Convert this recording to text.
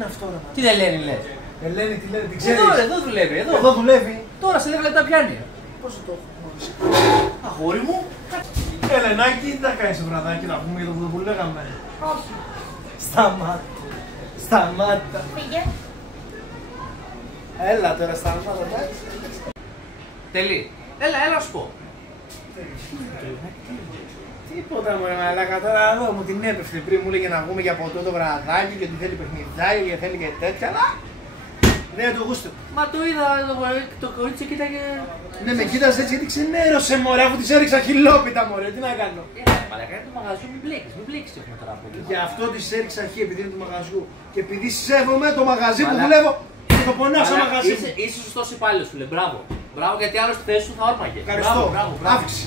είναι αυτό ρε? Τι Ελένη λες? Ελένη, τι λένε, την ξέρεις? Εδώ δουλεύει, εδώ. Εδώ δουλεύει. Τώρα σε 10 λεπτά πιάνει. Πόσο το έχω γνωρίσει? Αγόρι μου. Ελενάκη, τι θα κάνεις βραδάκι να πούμε για το που λέγαμε? Όχι. Σταμάτα. Σταμάτα. Πήγε. Έλα τώρα, σταμάτα, εντάξει. Τελεί. Έλα σου πω. Τίποτα μωρέ μαλάκα, τώρα εδώ μου την έπεφτε πριν, μου έλεγε να βγούμε για ποτό το βραδάκι και ότι θέλει παιχνιδάκι και θέλει και τέτοια, αλλά ναι, το γούστο. Μα το είδα το κορίτσι κοίταγε. Ναι, με κοίταζε έτσι γιατί ξενέρωσε μωρέ, αφού της έριξα χιλόπιτα μωρέ, τι να κάνω. Μαλάκα, είναι το μαγαζιού, μην μπλέκεις έχουμε τώρα από εκεί. Γι' αυτό της έριξα χ επειδή είναι του μαγαζιού και επειδή σέβομαι το μαγαζί που δουλεύω και το πονάω στο μαγαζί μου. Είσαι σωστός υπάλληλος, φίλε, μπράβο. Μπράβο, γιατί άλλο στη θέση σου θα όρμαγε. Ευχαριστώ. Μπράβο. Αύξηση.